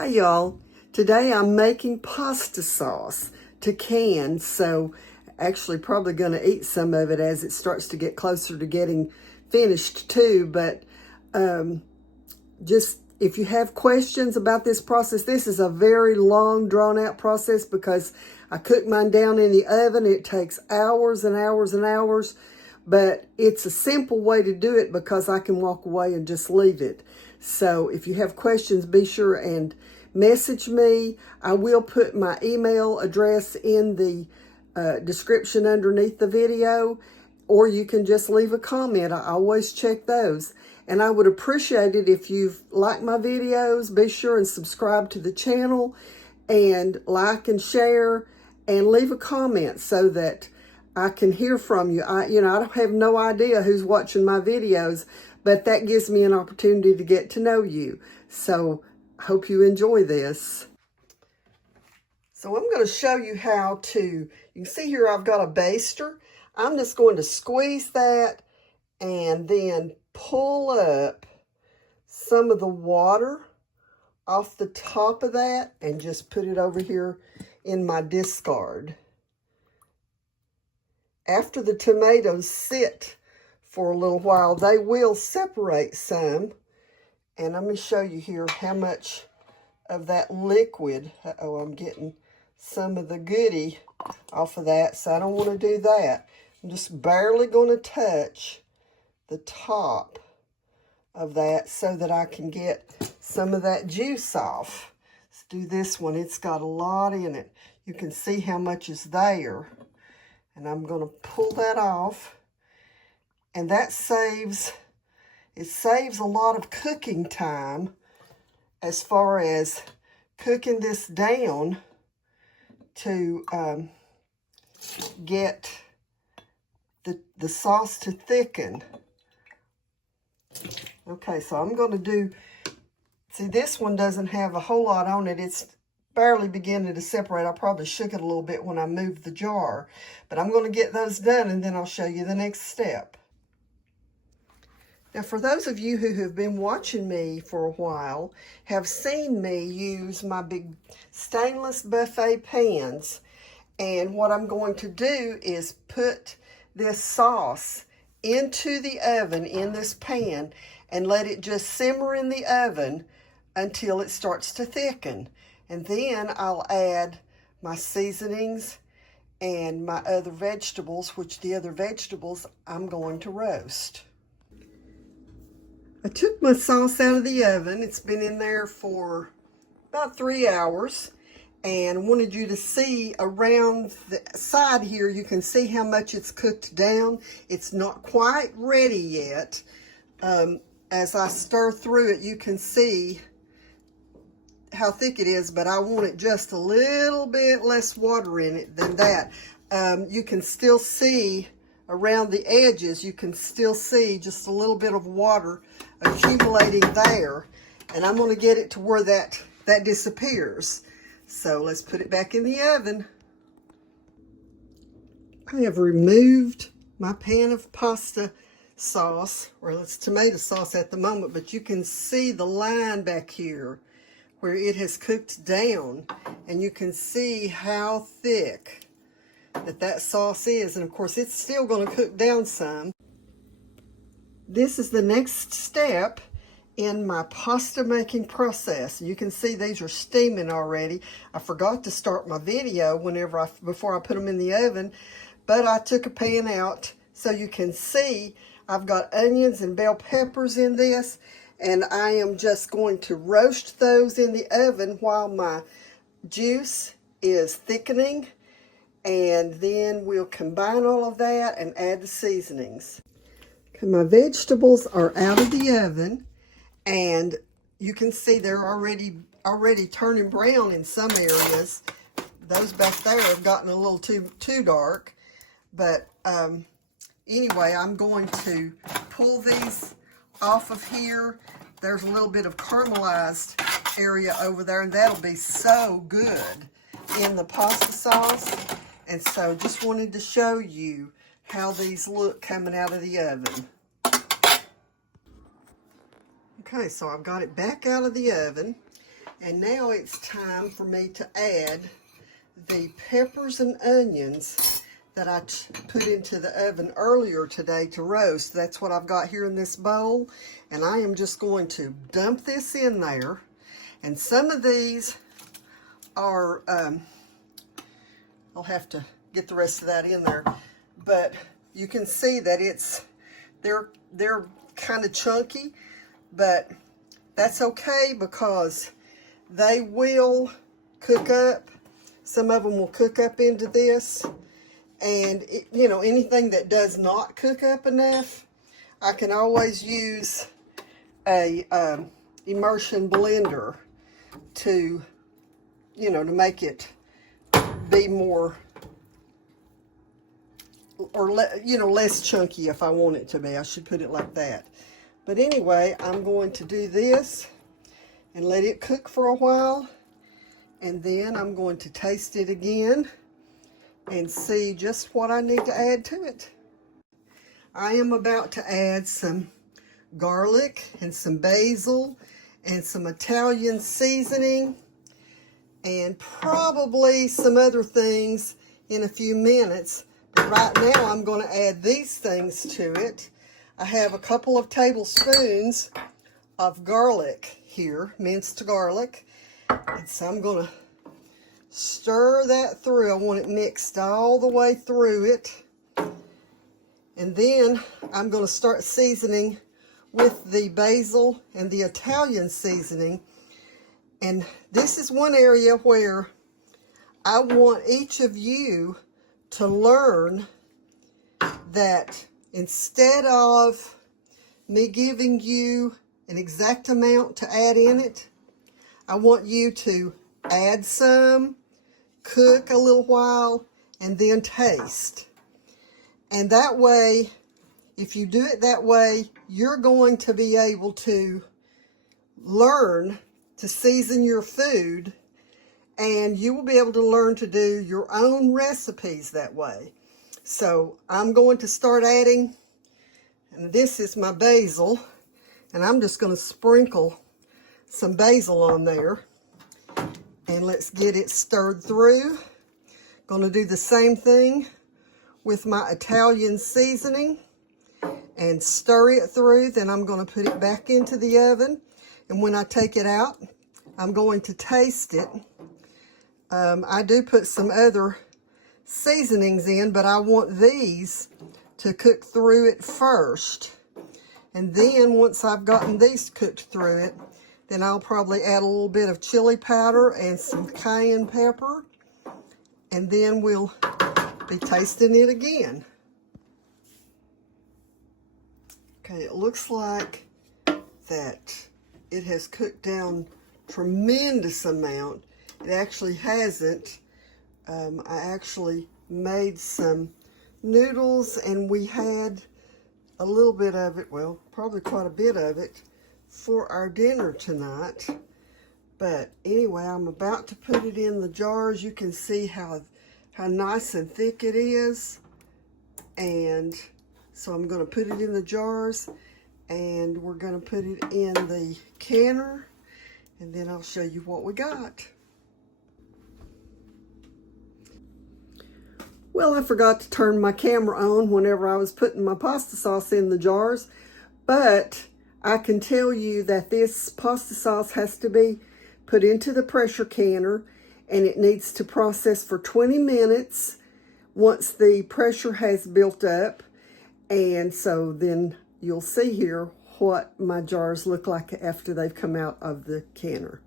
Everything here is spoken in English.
Hi y'all. Today I'm making pasta sauce to can, so actually probably going to eat some of it as it starts to get closer to getting finished too, but just if you have questions about this process, this is a very long drawn out process because I cook mine down in the oven. It takes hours and hours and hours, but it's a simple way to do it because I can walk away and just leave it. So if you have questions, be sure and message me. I will put my email address in the description underneath the video, or you can just leave a comment. I always check those. And I would appreciate it if you've liked my videos. Be sure and subscribe to the channel and like and share and leave a comment so that I can hear from you. I don't have no idea who's watching my videos, but that gives me an opportunity to get to know you. So I hope you enjoy this. So I'm going to show you how to, you can see here I've got a baster. I'm just going to squeeze that and then pull up some of the water off the top of that and just put it over here in my discard. After the tomatoes sit for a little while, they will separate some. And I'm going to show you here how much of that liquid. Uh-oh, I'm getting some of the goodie off of that, so I don't want to do that. I'm just barely going to touch the top of that so that I can get some of that juice off. Let's do this one. It's got a lot in it. You can see how much is there. And I'm going to pull that off. And that saves a lot of cooking time as far as cooking this down to get the sauce to thicken. Okay, so I'm going to do, see, this one doesn't have a whole lot on it. It's barely beginning to separate. I probably shook it a little bit when I moved the jar, but I'm going to get those done and then I'll show you the next step. Now, for those of you who have been watching me for a while, have seen me use my big stainless buffet pans. And what I'm going to do is put this sauce into the oven in this pan and let it just simmer in the oven until it starts to thicken. And then I'll add my seasonings and my other vegetables, which the other vegetables I'm going to roast. I took my sauce out of the oven. It's been in there for about 3 hours. And wanted you to see around the side here, you can see how much it's cooked down. It's not quite ready yet. As I stir through it, you can see how thick it is, but I want it just a little bit less water in it than that. You can still see around the edges, you can still see just a little bit of water accumulating there. And I'm going to get it to where that disappears. So let's put it back in the oven. I have removed my pan of pasta sauce, or it's tomato sauce at the moment, but you can see the line back here where it has cooked down, and you can see how thick that sauce is. And of course, it's still going to cook down some. This is the next step in my pasta making process. You can see these are steaming already. I forgot to start my video before I put them in the oven, but I took a pan out so you can see I've got onions and bell peppers in this, and I am just going to roast those in the oven while my juice is thickening, and then we'll combine all of that and add the seasonings. Okay, my vegetables are out of the oven. And you can see they're already turning brown in some areas. Those back there have gotten a little too dark. But anyway, I'm going to pull these off of here. There's a little bit of caramelized area over there, and that'll be so good in the pasta sauce. And so just wanted to show you how these look coming out of the oven. Okay, so I've got it back out of the oven. And now it's time for me to add the peppers and onions that I put into the oven earlier today to roast. That's what I've got here in this bowl. And I am just going to dump this in there. And some of these are, I'll have to get the rest of that in there. But you can see that they're kind of chunky, but that's okay because they will cook up. Some of them will cook up into this. And, you know, anything that does not cook up enough, I can always use a immersion blender to, you know, to make it be more, or, you know, less chunky if I want it to be. I should put it like that. But anyway, I'm going to do this and let it cook for a while. And then I'm going to taste it again and see just what I need to add to it. I am about to add some garlic and some basil and some Italian seasoning and probably some other things in a few minutes. But right now I'm going to add these things to it. I have a couple of tablespoons of garlic here, minced garlic. And so I'm going to stir that through. I want it mixed all the way through it. And then I'm going to start seasoning with the basil and the Italian seasoning. And this is one area where I want each of you to learn that instead of me giving you an exact amount to add in it, I want you to add some, cook a little while, and then taste. And that way, if you do it that way, you're going to be able to learn to season your food, and you will be able to learn to do your own recipes that way. So I'm going to start adding, and this is my basil, and I'm just going to sprinkle some basil on there. And let's get it stirred through. Going to do the same thing with my Italian seasoning and stir it through. Then I'm going to put it back into the oven. And when I take it out, I'm going to taste it. I do put some other seasonings in, but I want these to cook through it first. And then once I've gotten these cooked through it, then I'll probably add a little bit of chili powder and some cayenne pepper. And then we'll be tasting it again. Okay, it looks like that it has cooked down tremendous amount. It actually hasn't. I actually made some noodles and we had a little bit of it, well, probably quite a bit of it, for our dinner tonight. But anyway, I'm about to put it in the jars. You can see how nice and thick it is. And so I'm going to put it in the jars, and we're going to put it in the canner, and then I'll show you what we got. Well, I forgot to turn my camera on whenever I was putting my pasta sauce in the jars, but I can tell you that this pasta sauce has to be put into the pressure canner, and it needs to process for 20 minutes once the pressure has built up. And so then you'll see here what my jars look like after they've come out of the canner.